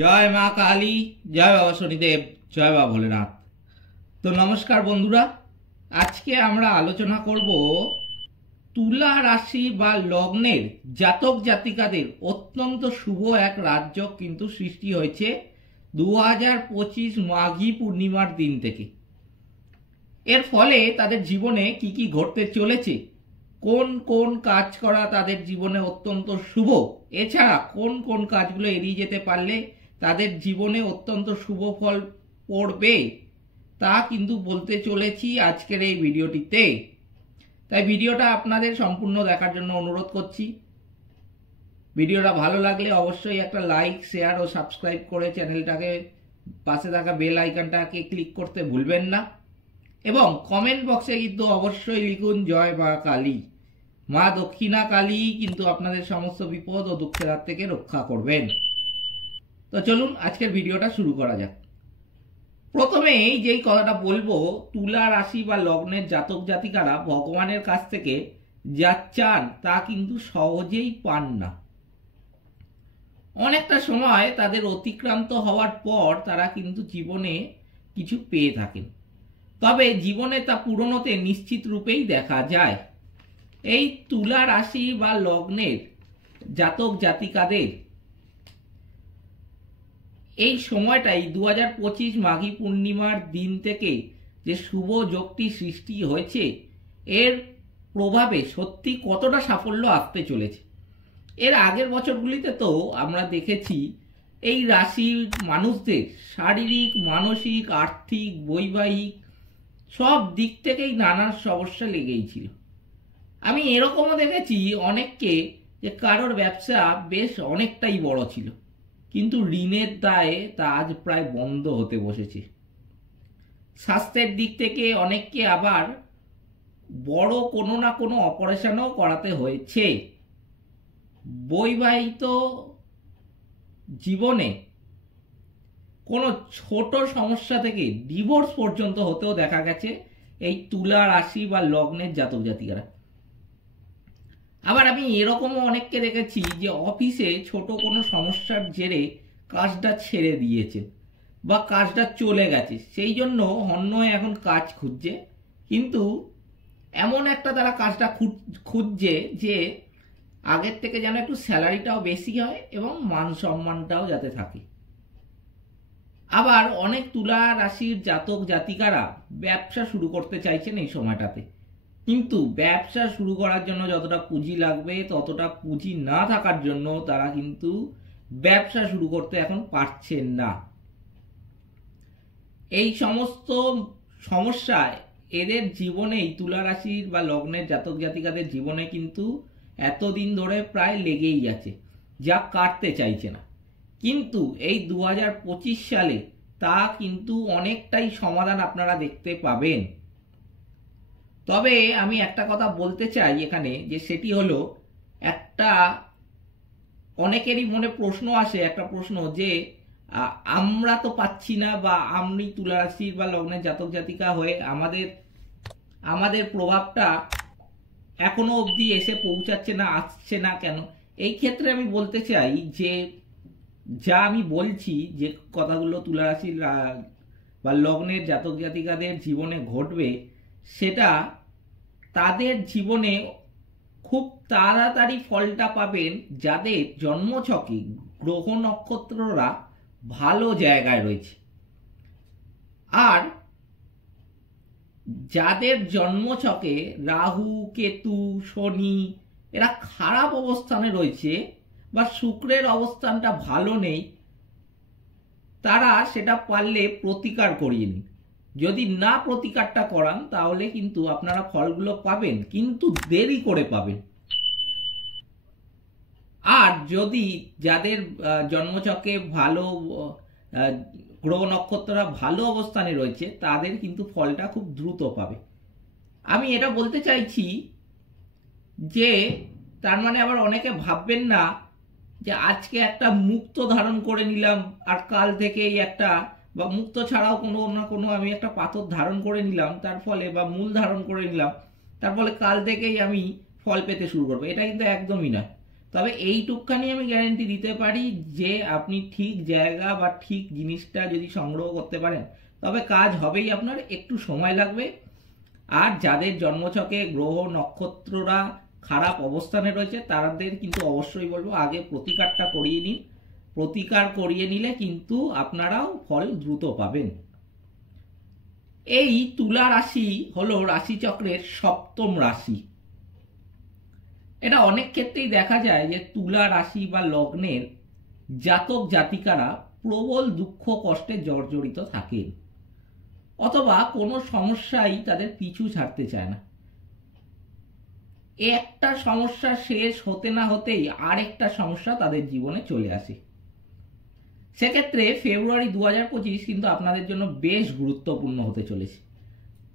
জয় মা কালী, জয় বাবা শনিদেব, জয় বাবা ভোলেনাথ। তো নমস্কার বন্ধুরা, আজকে আমরা আলোচনা করব তুলা রাশি বা লগ্নের জাতক জাতিকাদের অত্যন্ত শুভ এক রাজ্য কিন্তু সৃষ্টি হয়েছে 2025 মাঘী পূর্ণিমার দিন থেকে। এর ফলে তাদের জীবনে কি কি ঘটতে চলেছে, কোন কোন কাজ করা তাদের জীবনে অত্যন্ত শুভ, এছাড়া কোন কোন কাজগুলো এড়িয়ে যেতে পারলে তাদের জীবনে অত্যন্ত শুভ ফল পড়বে, তা কিন্তু বলতে চলেছি আজকের এই ভিডিওটিতে। তাই ভিডিওটা আপনাদের সম্পূর্ণ দেখার জন্য অনুরোধ করছি। ভিডিওটা ভালো লাগলে অবশ্যই একটা লাইক, শেয়ার ও সাবস্ক্রাইব করে চ্যানেলটাকে পাশে থাকা বেল আইকনটাকে ক্লিক করতে ভুলবেন না। এবং কমেন্ট বক্সে কিন্তু অবশ্যই লিখুন জয় মা কালী। মা দক্ষিণা কালী কিন্তু আপনাদের সমস্ত বিপদ ও দুঃখের হাত থেকে রক্ষা করবেন। তো চলুন আজকের ভিডিওটা শুরু করা যাক। প্রথমেই যেই কথাটা বলবো, তুলা রাশি বা লগ্নের জাতক জাতিকারা ভগবানের কাছ থেকে যা চান তা কিন্তু সহজেই পান না। অনেকটা সময় তাদের অতিক্রান্ত হওয়ার পর তারা কিন্তু জীবনে কিছু পেয়ে থাকেন, তবে জীবনে তা পূরণতে নিশ্চিত রূপেই দেখা যায়। এই তুলা রাশি বা লগ্নের জাতক জাতিকাদের এই সময়টাই 2025 মাঘী পূর্ণিমার দিন থেকে যে শুভ যোগটি সৃষ্টি হয়েছে, এর প্রভাবে সত্যি কতটা সাফল্য আসতে চলেছে। এর আগের বছরগুলিতে তো আমরা দেখেছি এই রাশির মানুষদের শারীরিক, মানসিক, আর্থিক, বৈবাহিক সব দিক থেকেই নানা সমস্যা লেগেই ছিল। আমি এরকমও দেখেছি অনেককে যে কারোর ব্যবসা বেশ অনেকটাই বড় ছিল, কিন্তু ঋণের দায়ে তা আজ প্রায় বন্ধ হতে বসেছে। স্বাস্থ্যের দিক থেকে অনেককে আবার বড় কোনো না কোনো অপারেশনও করাতে হয়েছে। বৈবাহিক জীবনে কোনো ছোট সমস্যা থেকে ডিভোর্স পর্যন্ত হতেও দেখা গেছে এই তুলা রাশি বা লগ্নের জাতক জাতিকারা। আবার আমি এরকমও অনেককে দেখেছি যে অফিসে ছোট কোনো সমস্যার জেরে কাজটা ছেড়ে দিয়েছে বা কাজটা চলে গেছে, সেই জন্য অন্য এখন কাজ খুঁজছে, কিন্তু এমন একটা তারা কাজটা খুঁজছে যে আগের থেকে যেন একটু স্যালারিটাও বেশি হয় এবং মান সম্মানটাও যাতে থাকে। আবার অনেক তুলা রাশির জাতক জাতিকারা ব্যবসা শুরু করতে চাইছেন এই সময়টাতে, কিন্তু ব্যবসা শুরু করার জন্য যতটা পুঁজি লাগবে ততটা পুঁজি না থাকার জন্য তারা কিন্তু ব্যবসা শুরু করতে এখন পারছেন না। এই সমস্ত সমস্যায় এদের জীবনেই তুলা রাশির বা লগ্নের জাতক জাতিকাদের জীবনে কিন্তু এতদিন ধরে প্রায় লেগেই আছে, যা কাটতে চাইছে না। কিন্তু এই 2025 সালে তা কিন্তু অনেকটাই সমাধান আপনারা দেখতে পাবেন। তবে আমি একটা কথা বলতে চাই এখানে, যে সেটি হলো, একটা অনেকেরই মনে প্রশ্ন আসে, একটা প্রশ্ন যে আমরা তো পাচ্ছি না, বা আমি তুলা রাশির বা লগ্নের জাতক জাতিকা হয়ে আমাদের প্রভাবটা এখনো অবধি এসে পৌঁছাচ্ছে না, আসছে না কেন? এই ক্ষেত্রে আমি বলতে চাই যে যা আমি বলছি, যে কথাগুলো তুলা রাশির বা লগ্নের জাতক জাতিকাদের জীবনে ঘটবে, সেটা তাদের জীবনে খুব তাড়াতাড়ি ফলটা পাবেন যাদের জন্মছকে গ্রহ নক্ষত্ররা ভালো জায়গায় রয়েছে। আর যাদের জন্মছকে রাহু, কেতু, শনি এরা খারাপ অবস্থানে রয়েছে বা শুক্রের অবস্থানটা ভালো নেই, তারা সেটা পারলে প্রতিকার করিয়ে নিন। যদি না প্রতিকারটা করান তাহলে কিন্তু আপনারা ফলগুলো পাবেন, কিন্তু দেরি করে পাবেন। আর যদি যাদের জন্মছকে ভালো গ্রহ নক্ষত্ররা ভালো অবস্থানে রয়েছে, তাদের কিন্তু ফলটা খুব দ্রুত পাবে। আমি এটা বলতে চাইছি যে তার মানে আবার অনেকে ভাববেন না যে আজকে একটা মুক্ত ধারণ করে নিলাম আর কাল থেকেই একটা, বা মুক্ত ছাড়াও কোনো না কোনো আমি একটা পাথর ধারণ করে নিলাম তার ফলে, বা মূল ধারণ করে নিলাম তার ফলে কাল থেকেই আমি ফল পেতে শুরু করবো, এটা কিন্তু একদমই না। তবে এইটুকখানি আমি গ্যারেন্টি দিতে পারি যে আপনি ঠিক জায়গা বা ঠিক জিনিসটা যদি সংগ্রহ করতে পারেন তবে কাজ হবেই। আপনার একটু সময় লাগবে। আর যাদের জন্মছকে গ্রহ নক্ষত্ররা খারাপ অবস্থানে রয়েছে তাদের কিন্তু অবশ্যই বলবো আগে প্রতিকারটা করিয়ে নিন। প্রতিকার করিয়ে নিলে কিন্তু আপনারাও ফল দ্রুত পাবেন। এই তুলা রাশি হলো রাশিচক্রের সপ্তম রাশি। এটা অনেক ক্ষেত্রেই দেখা যায় যে তুলা রাশি বা লগ্নের জাতক জাতিকারা প্রবল দুঃখ কষ্টে জর্জরিত থাকেন, অথবা কোনো সমস্যাই তাদের পিছু ছাড়তে চায় না। একটা সমস্যা শেষ হতে না হতেই আরেকটা সমস্যা তাদের জীবনে চলে আসে। সেক্ষেত্রে ফেব্রুয়ারি 2025 কিন্তু আপনাদের জন্য বেশ গুরুত্বপূর্ণ হতে চলেছে।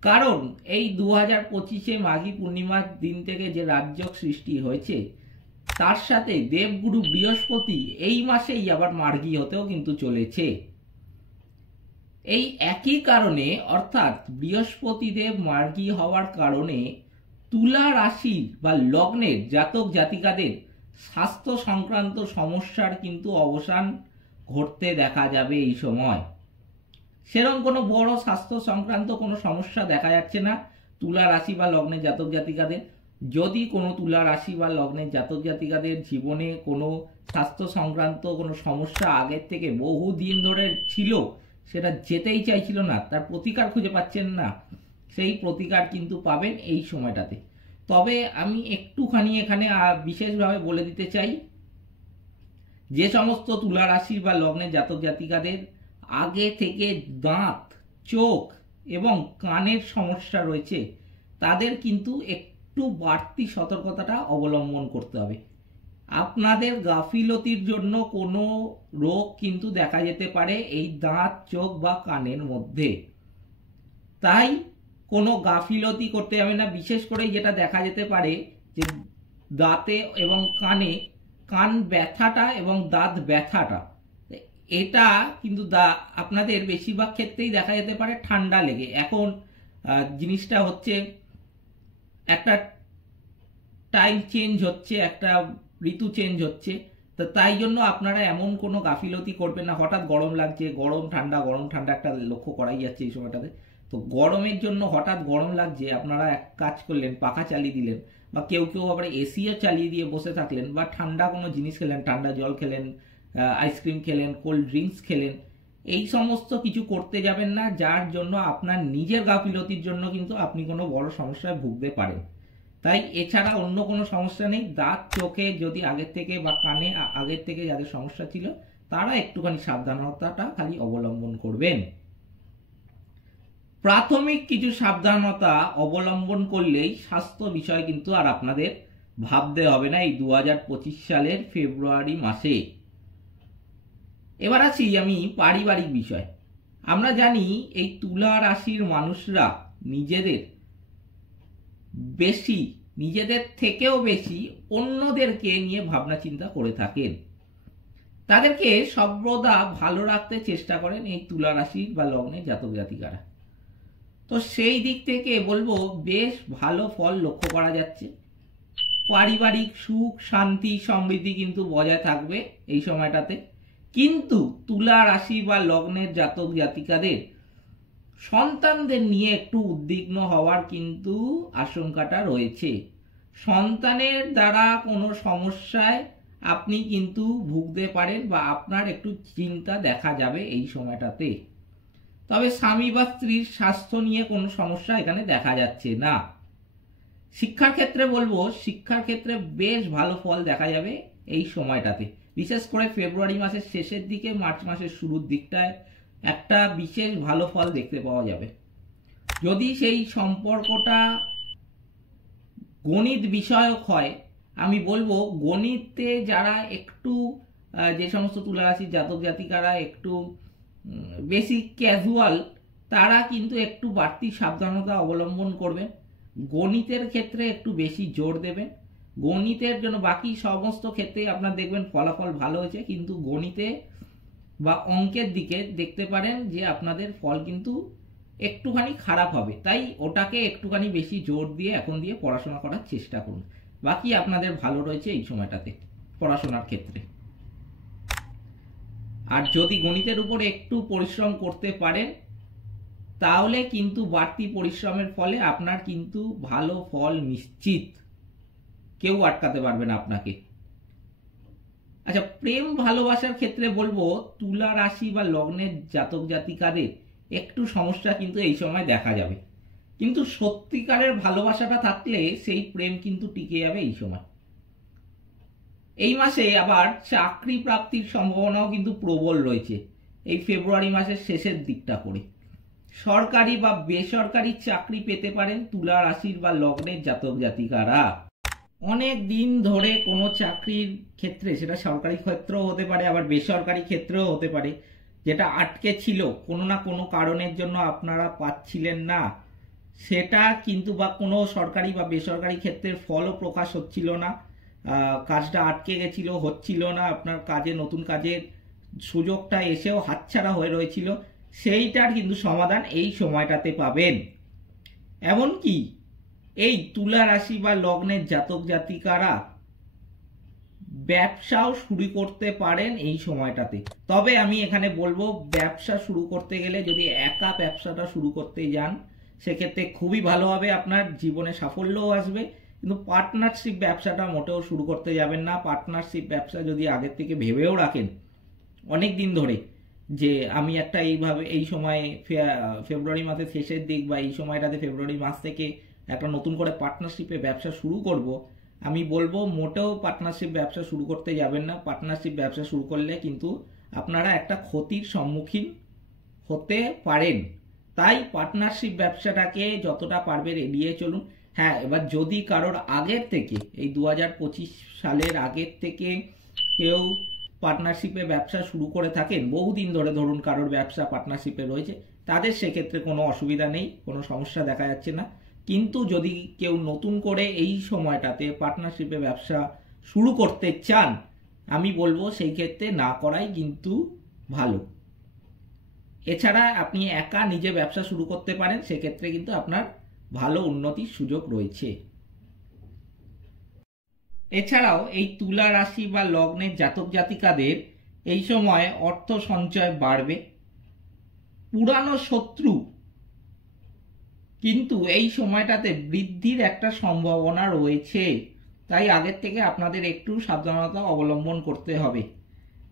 কারণ এই 2025-এ মাঘী পূর্ণিমার দিন থেকে যে রাজযোগ সৃষ্টি হয়েছে তার সাথে দেবগুরু বৃহস্পতি এই মাসেই আবার মার্গী হতেও কিন্তু চলেছে। এই একই কারণে অর্থাৎ বৃহস্পতি দেব মার্গী হওয়ার কারণে তুলা রাশি বা লগ্নের জাতক জাতিকাদের স্বাস্থ্য সংক্রান্ত সমস্যার কিন্তু অবসান ঘটতে দেখা যাবে এই সময়। সেরকম কোনো বড় স্বাস্থ্য সংক্রান্ত কোনো সমস্যা দেখা যাচ্ছে না তুলা রাশি বা লগ্নের জাতক জাতিকাদের। যদি কোনো তুলা রাশি বা লগ্নের জাতক জাতিকাদের জীবনে কোনো স্বাস্থ্য সংক্রান্ত কোনো সমস্যা আগের থেকে বহু দিন ধরে ছিল, সেটা যেতেই চাইছিল না, তার প্রতিকার খুঁজে পাচ্ছেন না, সেই প্রতিকার কিন্তু পাবেন এই সময়টাতে। তবে আমি একটুখানি এখানে বিশেষভাবে বলে দিতে চাই, যে সমস্ত তুলা রাশি বা লগ্নের জাতক জাতিকাদের আগে থেকে দাঁত, চোখ এবং কানের সমস্যা রয়েছে তাদের কিন্তু একটু বাড়তি সতর্কতাটা অবলম্বন করতে হবে। আপনাদের গাফিলতির জন্য কোনো রোগ কিন্তু দেখা যেতে পারে এই দাঁত, চোখ বা কানের মধ্যে। তাই কোনো গাফিলতি করতে হবে না। বিশেষ করে যেটা দেখা যেতে পারে যে দাঁতে এবং কানে কান ব্যথাটা এবং দাঁত ব্যথাটা, এটা কিন্তু আপনাদের বেশিরভাগ ক্ষেত্রেই দেখা যেতে পারে ঠান্ডা লেগে। এখন জিনিসটা হচ্ছে একটা টাইম চেঞ্জ হচ্ছে, একটা ঋতু চেঞ্জ হচ্ছে, তো তাই জন্য আপনারা এমন কোনো গাফিলতি করবেন না। হঠাৎ গরম লাগছে, গরম ঠান্ডা একটা লক্ষ্য করাই যাচ্ছে এই সময়টাতে। তো গরমের জন্য হঠাৎ গরম লাগছে, আপনারা এক কাজ করলেন, পাখা চালিয়ে দিলেন, বা কেউ আবার এসিও চালিয়ে দিয়ে বসে থাকলেন, বা ঠান্ডা কোনো জিনিস খেলেন, ঠান্ডা জল খেলেন, আইসক্রিম খেলেন, কোল্ড ড্রিঙ্কস খেলেন। এই সমস্ত কিছু করতে যাবেন না, যার জন্য আপনার নিজের গাফিলতির জন্য কিন্তু আপনি কোনো বড় সমস্যায় ভুগতে পারেন। তাই এছাড়া অন্য কোনো সমস্যা নেই। দাঁত, চোখে যদি আগের থেকে বা কানে আগের থেকে যাদের সমস্যা ছিল তারা একটুখানি সাবধানতাটা খালি অবলম্বন করবেন। প্রাথমিক কিছু সাবধানতা অবলম্বন করলেই স্বাস্থ্য বিষয় কিন্তু আর আপনাদের ভাবতে হবে না এই 2025 সালের ফেব্রুয়ারি মাসে। এবার আসি আমি পারিবারিক বিষয়। আমরা জানি এই তুলা রাশির মানুষরা নিজেদের থেকেও বেশি অন্যদেরকে নিয়ে ভাবনা চিন্তা করে থাকেন। তাদেরকে সর্বদা ভালো রাখতে চেষ্টা করেন এই তুলা রাশি বা লগ্নের জাতক জাতিকারা। তো সেই দিক থেকে বলবো বেশ ভালো ফল লক্ষ্য করা যাচ্ছে। পারিবারিক সুখ, শান্তি, সমৃদ্ধি কিন্তু বজায় থাকবে এই সময়টাতে। কিন্তু তুলা রাশি বা লগ্নের জাতক জাতিকাদের সন্তানদের নিয়ে একটু উদ্বিগ্ন হওয়ার কিন্তু আশঙ্কাটা রয়েছে। সন্তানের দ্বারা কোনো সমস্যায় আপনি কিন্তু ভুগতে পারেন বা আপনার একটু চিন্তা দেখা যাবে এই সময়টাতে। তবে স্বামী বা স্ত্রীর স্বাস্থ্য নিয়ে কোনো সমস্যা এখানে দেখা যাচ্ছে না। শিক্ষার ক্ষেত্রে বলবো, শিক্ষার ক্ষেত্রে বেশ ভালো ফল দেখা যাবে এই সময়টাতে। বিশেষ করে ফেব্রুয়ারি মাসের শেষের দিকে, মার্চ মাসের শুরুর দিকটায় একটা বিশেষ ভালো ফল দেখতে পাওয়া যাবে। যদি সেই সম্পর্কটা গণিত বিষয়ক হয়, আমি বলবো গণিতে যারা একটু যে সমস্ত তুলা রাশির জাতক জাতিকারা একটু বেশি ক্যাজুয়াল, তারা কিন্তু একটু বাড়তি সাবধানতা অবলম্বন করবেন। গণিতের ক্ষেত্রে একটু বেশি জোর দেবেন। গণিতের জন্য বাকি সমস্ত ক্ষেত্রেই আপনার দেখবেন ফলাফল ভালো হয়েছে, কিন্তু গণিতে বা অঙ্কের দিকে দেখতে পারেন যে আপনাদের ফল কিন্তু একটুখানি খারাপ হবে। তাই ওটাকে একটুখানি বেশি জোর দিয়ে এখন দিয়ে পড়াশোনা করার চেষ্টা করুন। বাকি আপনাদের ভালো রয়েছে এই সময়টাতে। পড়াশোনার ক্ষেত্রে। আর যদি গণিতের উপর একটু পরিশ্রম করতে পারেন তাহলে কিন্তু বাড়তি পরিশ্রমের ফলে আপনার কিন্তু ভালো ফল নিশ্চিত, কেউ আটকাতে পারবে না আপনাকে। আচ্ছা, প্রেম ভালোবাসার ক্ষেত্রে বলবো তুলা রাশি বা লগ্নের জাতক জাতিকাদের একটু সমস্যা কিন্তু এই সময় দেখা যাবে, কিন্তু সত্যিকারের ভালোবাসাটা থাকলে সেই প্রেম কিন্তু টিকে যাবে এই সময়। এই মাসে আবার চাকরি প্রাপ্তির সম্ভাবনাও কিন্তু প্রবল রয়েছে এই ফেব্রুয়ারি মাসের শেষের দিকটা করে। সরকারি বা বেসরকারি চাকরি পেতে পারেন তুলা রাশির বা লগ্নের জাতক জাতিকারা। অনেক দিন ধরে কোনো চাকরির ক্ষেত্রে, সেটা সরকারি ক্ষেত্রেও হতে পারে আবার বেসরকারি ক্ষেত্রেও হতে পারে, যেটা আটকে ছিল কোনো না কোনো কারণের জন্য আপনারা পাচ্ছিলেন না, সেটা কিন্তু বা কোনো সরকারি বা বেসরকারি ক্ষেত্রের ফলও প্রকাশ হচ্ছিল না, কাজটা আটকে গেছিল, হচ্ছিল না, আপনার কাজে নতুন কাজের সুযোগটা এসেও হাতছাড়া হয়ে রয়েছিল, সেইটার কিন্তু সমাধান এই সময়টাতে পাবেন। এমনকি এই তুলা রাশি বা লগ্নের জাতক জাতিকারা ব্যবসাও শুরু করতে পারেন এই সময়টাতে। তবে আমি এখানে বলবো ব্যবসা শুরু করতে গেলে যদি একা ব্যবসাটা শুরু করতে যান সেক্ষেত্রে খুবই ভালো হবে, আপনার জীবনে সাফল্যও আসবে, কিন্তু পার্টনারশিপ ব্যবসাটা মোটেও শুরু করতে যাবেন না। পার্টনারশিপ ব্যবসা যদি আগের থেকে ভেবেও রাখেন অনেক দিন ধরে যে আমি একটা এইভাবে এই সময়ে ফেব্রুয়ারি মাসের শেষের দিক বা এই সময়টাতে ফেব্রুয়ারি মাস থেকে একটা নতুন করে পার্টনারশিপে ব্যবসা শুরু করব, আমি বলবো মোটেও পার্টনারশিপ ব্যবসা শুরু করতে যাবেন না। পার্টনারশিপ ব্যবসা শুরু করলে কিন্তু আপনারা একটা ক্ষতির সম্মুখীন হতে পারেন। তাই পার্টনারশিপ ব্যবসাটাকে যতটা পারবেন এড়িয়ে চলুন। হ্যাঁ, এবার যদি কারোর আগের থেকে এই 2025 সালের আগের থেকে কেউ পার্টনারশিপে ব্যবসা শুরু করে থাকেন, বহুদিন ধরে ধরুন কারোর ব্যবসা পার্টনারশিপে রয়েছে, তাদের সেক্ষেত্রে কোনো অসুবিধা নেই, কোনো সমস্যা দেখা যাচ্ছে না। কিন্তু যদি কেউ নতুন করে এই সময়টাতে পার্টনারশিপে ব্যবসা শুরু করতে চান, আমি বলবো সেই ক্ষেত্রে না করাই কিন্তু ভালো। এছাড়া আপনি একা নিজে ব্যবসা শুরু করতে পারেন, সেক্ষেত্রে কিন্তু আপনার ভালো উন্নতির সুযোগ রয়েছে। এছাড়াও এই তুলা রাশি বা লগ্নের জাতক জাতিকাদের এই সময় অর্থ সঞ্চয় বাড়বে। পুরানো শত্রু কিন্তু এই সময়টাতে বৃদ্ধির একটা সম্ভাবনা রয়েছে, তাই আগের থেকে আপনাদের একটু সাবধানতা অবলম্বন করতে হবে।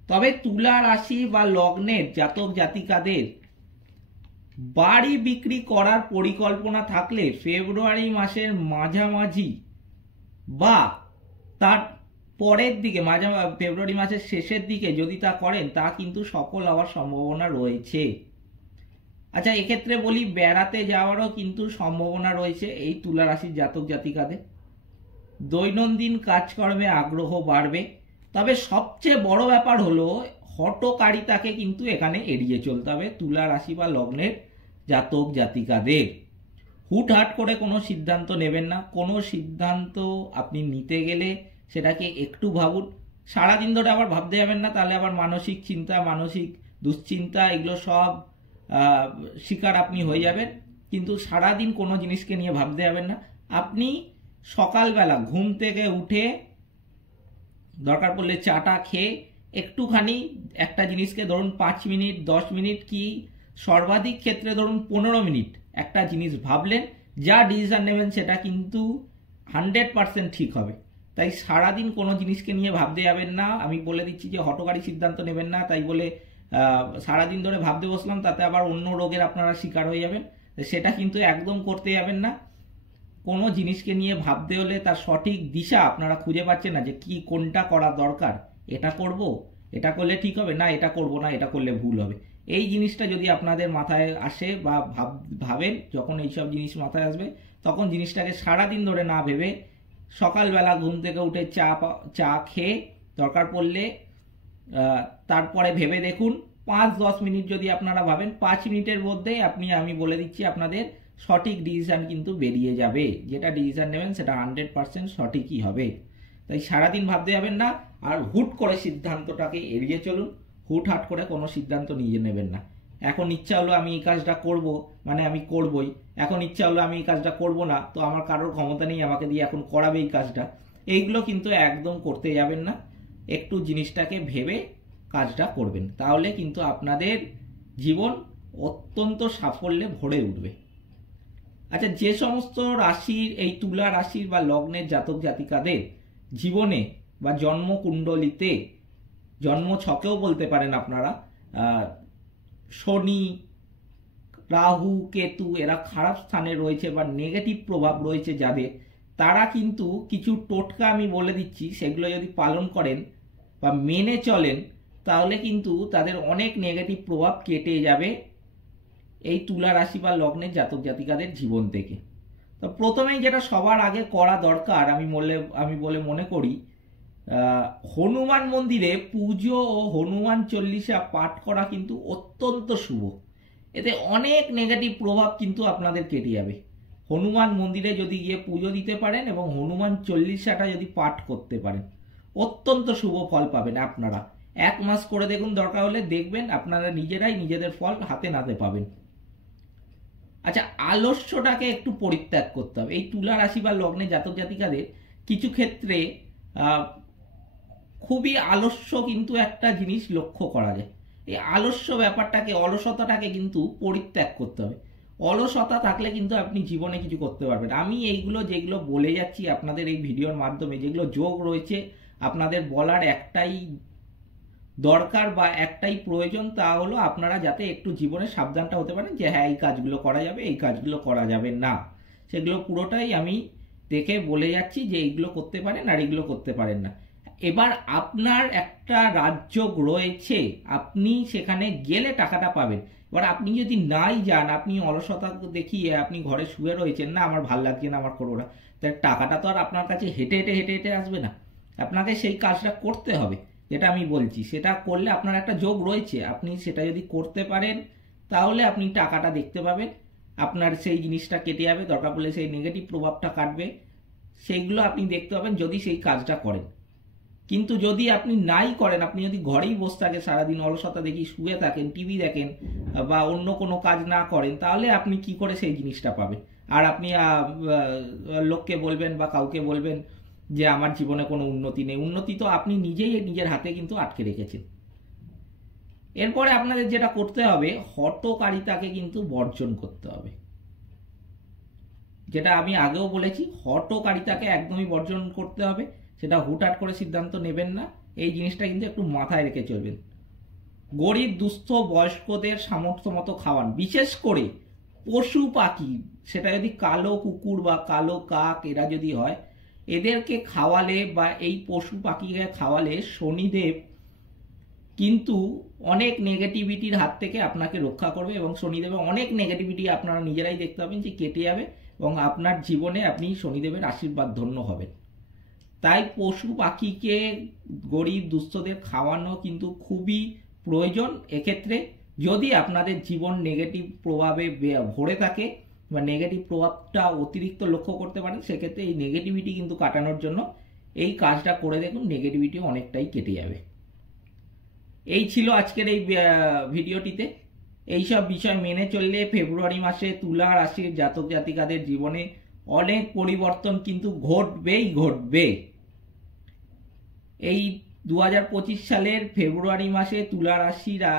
তবে তুলা রাশি বা লগ্নের জাতক জাতিকাদের বাড়ি বিক্রি করার পরিকল্পনা থাকলে ফেব্রুয়ারি মাসের মাঝামাঝি বা তার পরের দিকে ফেব্রুয়ারি মাসের শেষের দিকে যদি তা করেন তা কিন্তু সফল হওয়ার সম্ভাবনা রয়েছে। আচ্ছা, এক্ষেত্রে বলি বেড়াতে যাওয়ারও কিন্তু সম্ভাবনা রয়েছে এই তুলা রাশির জাতক জাতিকাদের। দৈনন্দিন কাজকর্মে আগ্রহ বাড়বে। তবে সবচেয়ে বড় ব্যাপার হলো হঠকারিতাকে কিন্তু এখানে এড়িয়ে চলতে হবে তুলা রাশি বা লগ্নের জাতক জাতিকাদের। হুটহাট করে কোনো সিদ্ধান্ত নেবেন না। কোনো সিদ্ধান্ত আপনি নিতে গেলে সেটাকে একটু ভাবুন। সারাদিন ধরে আবার ভাবতে যাবেন না, তাহলে আবার মানসিক চিন্তা, মানসিক দুশ্চিন্তা, এগুলো সব শিকার আপনি হয়ে যাবেন। কিন্তু সারাদিন কোনো জিনিসকে নিয়ে ভাবতে যাবেন না। আপনি সকালবেলা ঘুম থেকে উঠে দরকার পড়লে চাটা খেয়ে একটুখানি একটা জিনিসকে ধরুন 5 মিনিট 10 মিনিট কি সর্বাধিক ক্ষেত্রে ধরুন 15 মিনিট একটা জিনিস ভাবলেন, যা ডিসিশন নেবেন সেটা কিন্তু 100% ঠিক হবে। তাই সারাদিন কোনো জিনিসকে নিয়ে ভাবতে যাবেন না। আমি বলে দিচ্ছি যে হঠকারী সিদ্ধান্ত নেবেন না। তাই বলে সারাদিন ধরে ভাবতে বসলাম, তাতে আবার অন্য রোগের আপনারা শিকার হয়ে যাবেন, সেটা কিন্তু একদম করতে যাবেন না। কোনো জিনিসকে নিয়ে ভাবতে হলে তার সঠিক দিশা আপনারা খুঁজে পাচ্ছেন না যে কি কোনটা করা দরকার, এটা করব, এটা করলে ঠিক হবে, না এটা করব না, এটা করলে ভুল হবে। এই জিনিসটা যদি আপনাদের মাথায় আসে বা ভাবেন, যখন এইসব জিনিস মাথায় আসবে তখন জিনিসটাকে সারাদিন ধরে না ভেবে সকালবেলা ঘুম থেকে উঠে চা খেয়ে দরকার পড়লে তারপরে ভেবে দেখুন 5-10 মিনিট যদি আপনারা ভাবেন, 5 মিনিটের মধ্যে আমি বলে দিচ্ছি আপনাদের সঠিক ডিসিশন কিন্তু বেরিয়ে যাবে। যেটা ডিসিশন নেবেন সেটা 100% সঠিকই হবে। তাই সারাদিন ভাবতে যাবেন না, আর হুট করে সিদ্ধান্তটাকে এড়িয়ে চলুন। হুটহাট করে কোনো সিদ্ধান্ত নিয়ে নেবেন না। এখন ইচ্ছা হলো আমি এই কাজটা করব, মানে আমি করবই। এখন ইচ্ছা হলো আমি এই কাজটা করব না, তো আমার কারোর ক্ষমতা নেই আমাকে দিয়ে এখন করাবে এই কাজটা। এইগুলো কিন্তু একদম করতে যাবেন না। একটু জিনিসটাকে ভেবে কাজটা করবেন, তাহলে কিন্তু আপনাদের জীবন অত্যন্ত সাফল্যে ভরে উঠবে। আচ্ছা, যে সমস্ত রাশির এই তুলা রাশির বা লগ্নের জাতক জাতিকাদের জীবনে বা জন্মকুণ্ডলিতে, জন্ম ছকেও বলতে পারেন আপনারা, শনি, রাহু, কেতু এরা খারাপ স্থানে রয়েছে বা নেগেটিভ প্রভাব রয়েছে যাদের, তারা কিন্তু কিছু টোটকা আমি বলে দিচ্ছি, সেগুলো যদি পালন করেন বা মেনে চলেন তাহলে কিন্তু তাদের অনেক নেগেটিভ প্রভাব কেটে যাবে এই তুলা রাশি বা লগ্নের জাতক জাতিকাদের জীবন থেকে। তো প্রথমেই যেটা সবার আগে করা দরকার আমি বলে মনে করি, হনুমান মন্দিরে পুজো ও হনুমান চল্লিশা পাঠ করা কিন্তু অত্যন্ত শুভ। এতে অনেক নেগেটিভ প্রভাব কিন্তু আপনাদের কেটে যাবে। হনুমান মন্দিরে যদি গিয়ে পুজো দিতে পারেন এবং হনুমান চল্লিশাটা যদি পাঠ করতে পারেন, অত্যন্ত শুভ ফল পাবেন আপনারা। 1 মাস করে দেখুন, দরকার হলে দেখবেন আপনারা নিজেরাই নিজেদের ফল হাতে নাতে পাবেন। আচ্ছা, আলস্যটাকে একটু পরিত্যাগ করতে হবে। এই তুলা রাশি বা লগ্নে জাতক জাতিকাদের কিছু ক্ষেত্রে খুবই আলস্য কিন্তু একটা জিনিস লক্ষ্য করা যায়। এই আলস্য ব্যাপারটাকে, অলসতাটাকে কিন্তু পরিত্যাগ করতে হবে। অলসতা থাকলে কিন্তু আপনি জীবনে কিছু করতে পারবেন। আমি এইগুলো যেগুলো বলে যাচ্ছি আপনাদের এই ভিডিওর মাধ্যমে, যেগুলো যোগ রয়েছে, আপনাদের বলার একটাই দরকার বা একটাই প্রয়োজন, তা হলো আপনারা যাতে একটু জীবনে সাবধানটা হতে পারেন যে হ্যাঁ এই কাজগুলো করা যাবে, এই কাজগুলো করা যাবে না। সেগুলো পুরোটাই আমি দেখে বলে যাচ্ছি যে এইগুলো করতে পারেন আর এইগুলো করতে পারেন না। এবার আপনার একটা রাজযোগ রয়েছে, আপনি সেখানে গেলে টাকাটা পাবেন। এবার আপনি যদি নাই যান, আপনি অলসতা দেখিয়ে আপনি ঘরে শুয়ে রয়েছেন, না আমার ভাল লাগছে না, আমার করবো না, তাহলে টাকাটা তো আর আপনার কাছে হেঁটে হেঁটে হেঁটে হেঁটে আসবে না। আপনাকে সেই কাজটা করতে হবে, যেটা আমি বলছি সেটা করলে আপনার একটা যোগ রয়েছে, আপনি সেটা যদি করতে পারেন তাহলে আপনি টাকাটা দেখতে পাবেন, আপনার সেই জিনিসটা কেটে যাবে, দরকার পড়লে সেই নেগেটিভ প্রভাবটা কাটবে, সেইগুলো আপনি দেখতে পাবেন যদি সেই কাজটা করেন। কিন্তু যদি আপনি নাই করেন, আপনি যদি ঘরেই বসে থাকেন, সারাদিন অলসতা দেখি শুয়ে থাকেন, টিভি দেখেন বা অন্য কোনো কাজ না করেন, তাহলে আপনি কি করে সেই জিনিসটা পাবেন? আর আপনি লোককে বলবেন বা কাউকে বলবেন যে আমার জীবনে কোনো উন্নতি নেই। উন্নতি তো আপনি নিজেই নিজের হাতে কিন্তু আটকে রেখেছেন। এরপরে আপনাদের যেটা করতে হবে, হঠকারিতাকে কিন্তু বর্জন করতে হবে। যেটা আমি আগেও বলেছি, হঠকারিতাকে একদমই বর্জন করতে হবে। সেটা হুটহাট করে সিদ্ধান্ত নেবেন না, এই জিনিসটা কিন্তু একটু মাথায় রেখে চলবেন। গরিব, দুস্থ, বয়স্কদের সামর্থ্য মতো খাওয়ান। বিশেষ করে পশু পাখি, সেটা যদি কালো কুকুর বা কালো কাক এরা যদি হয়, এদেরকে খাওয়ালে বা এই পশু পাখিকে খাওয়ালে শনিদেব কিন্তু অনেক নেগেটিভিটির হাত থেকে আপনাকে রক্ষা করবে এবং শনিদেবের অনেক নেগেটিভিটি আপনারা নিজেরাই দেখতে পাবেন যে কেটে যাবে এবং আপনার জীবনে আপনি শনিদেবের আশীর্বাদ ধন্য হবেন। তাই পশু পাখিকে, গরিব দুস্থদের খাওয়ানো কিন্তু খুবই প্রয়োজন। এক্ষেত্রে যদি আপনাদের জীবন নেগেটিভ প্রভাবে ভরে থাকে বা নেগেটিভ প্রভাবটা অতিরিক্ত লক্ষ্য করতে পারেন, সেক্ষেত্রে এই নেগেটিভিটি কিন্তু কাটানোর জন্য এই কাজটা করে দেখুন, নেগেটিভিটি অনেকটাই কেটে যাবে। এই ছিল আজকের এই ভিডিওটিতে। এইসব বিষয় মেনে চললে ফেব্রুয়ারি মাসে তুলা রাশির জাতক জাতিকাদের জীবনে অনেক পরিবর্তন কিন্তু ঘটবেই ঘটবে। এই 2025 সালের ফেব্রুয়ারি মাসে তুলা রাশিরা,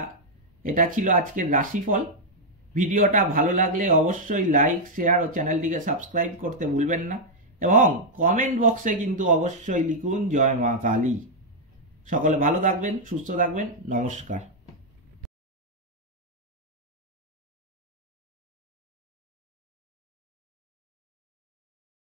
এটা ছিল আজকের রাশিফল। ভিডিওটা ভালো লাগলে অবশ্যই লাইক, শেয়ার ও চ্যানেলটিকে সাবস্ক্রাইব করতে ভুলবেন না এবং কমেন্ট বক্সে কিন্তু অবশ্যই লিখুন জয় মা কালী। সকলে ভালো থাকবেন, সুস্থ থাকবেন, নমস্কার।